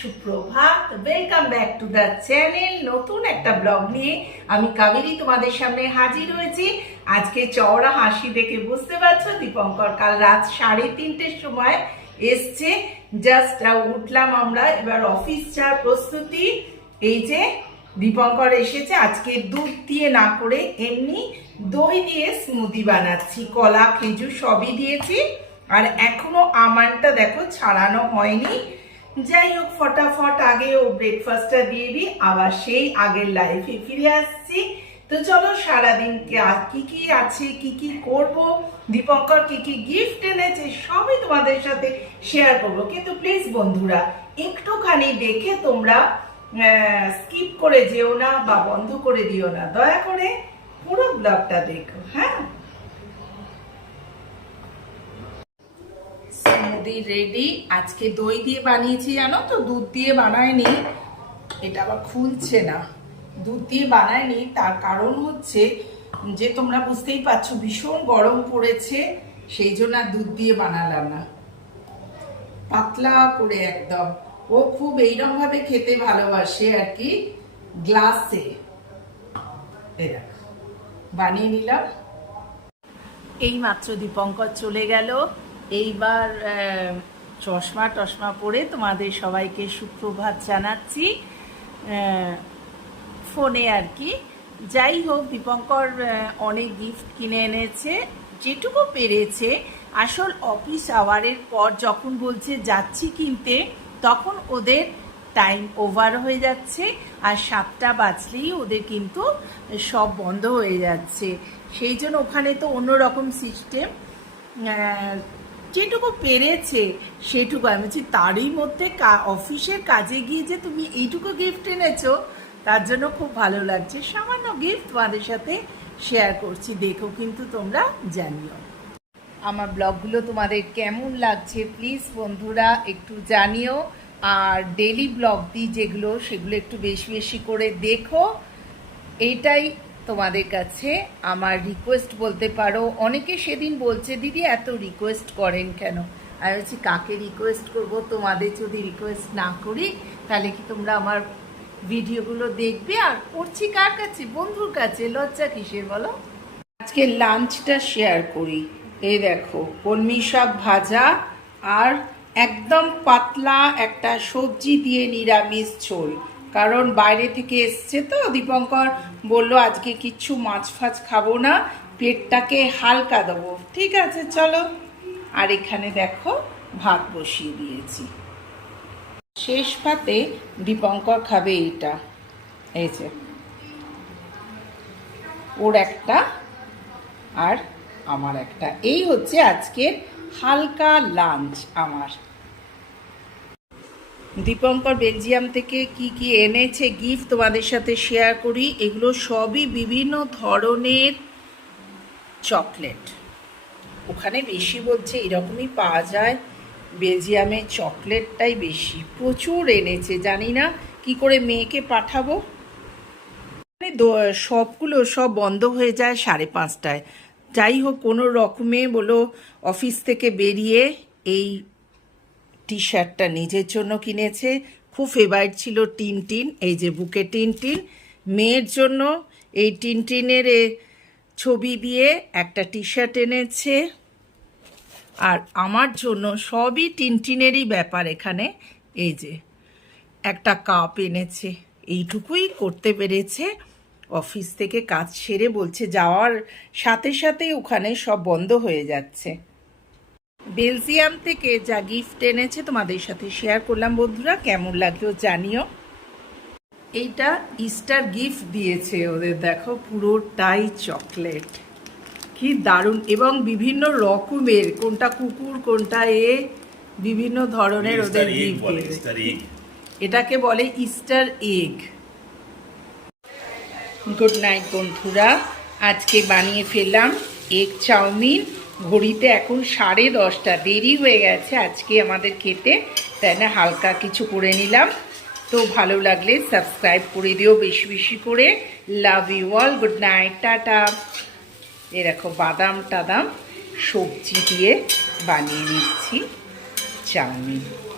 সুপ্রভাত welcome back to the channel নতুন একটা ব্লগ নিয়ে আমি কাবেরী তোমাদের সামনে হাজির হয়েছি। আজকে চওড়া হাসি দেখে বুঝতে পারছ, দীপঙ্কর কাল রাত সাড়ে তিনটের সময় এসছে। জাস্ট উঠলাম আমরা, এবার অফিস যাওয়ার প্রস্তুতি। এই যে দীপঙ্কর এসেছে, আজকে দুধ দিয়ে না করে এমনি দই দিয়ে স্মুদি বানাচ্ছি, কলা, খেজুর সবই দিয়েছি। আর এখনও আমানটা দেখো, ছাড়ানো হয়নি। যাই হোক, ফটাফট আগে ও ব্রেকফাস্টটা দিয়ে দিই, আবার সেই আগের লাইফে ফিরে আসছি। তো চলো সারাদিনকে আর কি কি আছে, কি কি করব? দীপঙ্কর কি কি গিফট এনেছে, সবই তোমাদের সাথে শেয়ার করব। কিন্তু প্লিজ বন্ধুরা, একটুখানি দেখে তোমরা স্কিপ করে যেও না বা বন্ধ করে দিও না। দয়া করে পুরো ব্লগটা দেখো হ্যাঁ? Smoothie ready. আজকে দই দিয়ে বানিয়েছি জানো তো? দুধ দিয়ে বানায়নি। এটা আবার খুলছে না। দুধ দিয়ে বানায়নি। তার কারণ হচ্ছে যে তোমরা বুঝতেই পারছ, ভীষণ গরম পড়েছে। সেই জন্য আর দুধ দিয়ে বানালাম না। পাতলা করে একদম। ও খুব এইরকম ভাবে খেতে ভালোবাসে আর কি। গ্লাসে। বানিয়ে নিলাম। এই মাত্র দীপঙ্কর চলে গেল। এইবার চশমা টশমা পরে তোমাদের সবাইকে সুপ্রভাত জানাচ্ছি। ফোনে আর কি। যাই হোক, দীপঙ্কর অনেক গিফট কিনে এনেছে। যেটুকু পেরেছে, আসল অফিস আওয়ারের পর যখন বলছে যাচ্ছি কিনতে, তখন ওদের টাইম ওভার হয়ে যাচ্ছে। আর সাতটা বাজলেই ওদের কিন্তু সব বন্ধ হয়ে যাচ্ছে। সেই জন্য ওখানে তো অন্যরকম সিস্টেম যেটুকু পেরেছে সেটুকু। আমি বলছি, তারই মধ্যে অফিসের কাজে গিয়ে যে তুমি এইটুকু গিফট এনেছো, তার জন্য খুব ভালো লাগছে। সামান্য গিফট তোমাদের সাথে শেয়ার করছি। দেখো কিন্তু তোমরা জানিও। আমার ব্লগগুলো তোমাদের কেমন লাগছে প্লিজ বন্ধুরা একটু জানিও। আর ডেলি ব্লগ দিই যেগুলো, সেগুলো একটু বেশি বেশি করে দেখো। এইটাই তোমাদের কাছে আমার রিকোয়েস্ট বলতে পারো। অনেকে সেদিন বলছে, দিদি, এত রিকোয়েস্ট করেন কেন? আমি বলছি, কাকে রিকোয়েস্ট করব? তোমাদের যদি রিকোয়েস্ট না করি, তাহলে কি তোমরা আমার ভিডিওগুলো দেখবে? আর করছি কার কাছে? বন্ধুর কাছে। লজ্জা কিসের বলো? আজকে লাঞ্চটা শেয়ার করি। এই দেখো কলমি শাক ভাজা আর একদম পাতলা একটা সবজি দিয়ে নিরামিষ ঝোল। কারণ বাইরে থেকে এসছে তো, দীপঙ্কর বলল, আজকে কিচ্ছু মাছ ফাছ খাব না পেটটাকে হালকা দেবো। ঠিক আছে, চলো। আর এখানে দেখো, ভাত বসিয়ে দিয়েছি। শেষ পাতে দীপঙ্কর খাবে এইটা এই যে। ওর একটা আর আমার একটা। এই হচ্ছে আজকের হালকা লাঞ্চ আমার। দীপঙ্কর বেলজিয়াম থেকে কি কি এনেছে গিফট তোমাদের সাথে শেয়ার করি। এগুলো সবই বিভিন্ন ধরনের চকলেট ওখানে বেশি বলছে এরকমই পাওয়া যায়। বেলজিয়ামের চকলেটটাই বেশি। প্রচুর এনেছে, জানি না কি করে মেয়েকে পাঠাবো। মানে সবগুলো সব বন্ধ হয়ে যায় সাড়ে পাঁচটায়। যাই হোক, কোনো রকমে বলো, অফিস থেকে বেরিয়ে এই টি শার্টটা নিজের জন্য কিনেছে। খুব ফেভারিট ছিল টিন টিন এই যে বুকে টিন টিন মেয়ের জন্য এই টিন টিনের ছবি দিয়ে একটা টি শার্ট এনেছে। আর আমার জন্য সবই টিনটিনেরই ব্যাপার এখানে। এই যে একটা কাপ এনেছে। এইটুকুই করতে পেরেছে। অফিস থেকে কাজ সেরে বলছে, যাওয়ার সাথে সাথে ওখানে সব বন্ধ হয়ে যাচ্ছে। বেলজিয়াম থেকে যা গিফট এনেছে তোমাদের সাথে শেয়ার করলাম বন্ধুরা কেমন লাগল জানিও। এইটা ইস্টার গিফট দিয়েছে ওদের দেখো পুরোটাই চকলেট কি দারুণ এবং বিভিন্ন রকমের কোনটা কুকুর কোনটা এ বিভিন্ন ধরনের ওদের গিফট এটাকে বলে ইস্টার এগ গুড নাইট বন্ধুরা। আজকে বানিয়ে ফেললাম এগ চাউমিন। ঘড়িতে এখন সাড়ে দশটা। দেরি হয়ে গেছে আজকে আমাদের খেতে, তাই না? হালকা কিছু করে নিলাম। তো ভালো লাগলে সাবস্ক্রাইব করে দিও বেশি বেশি করে। Love you all, good night, tata. এরকম বাদাম টাদাম সবজি দিয়ে বানিয়ে নিচ্ছি, চাউমিন।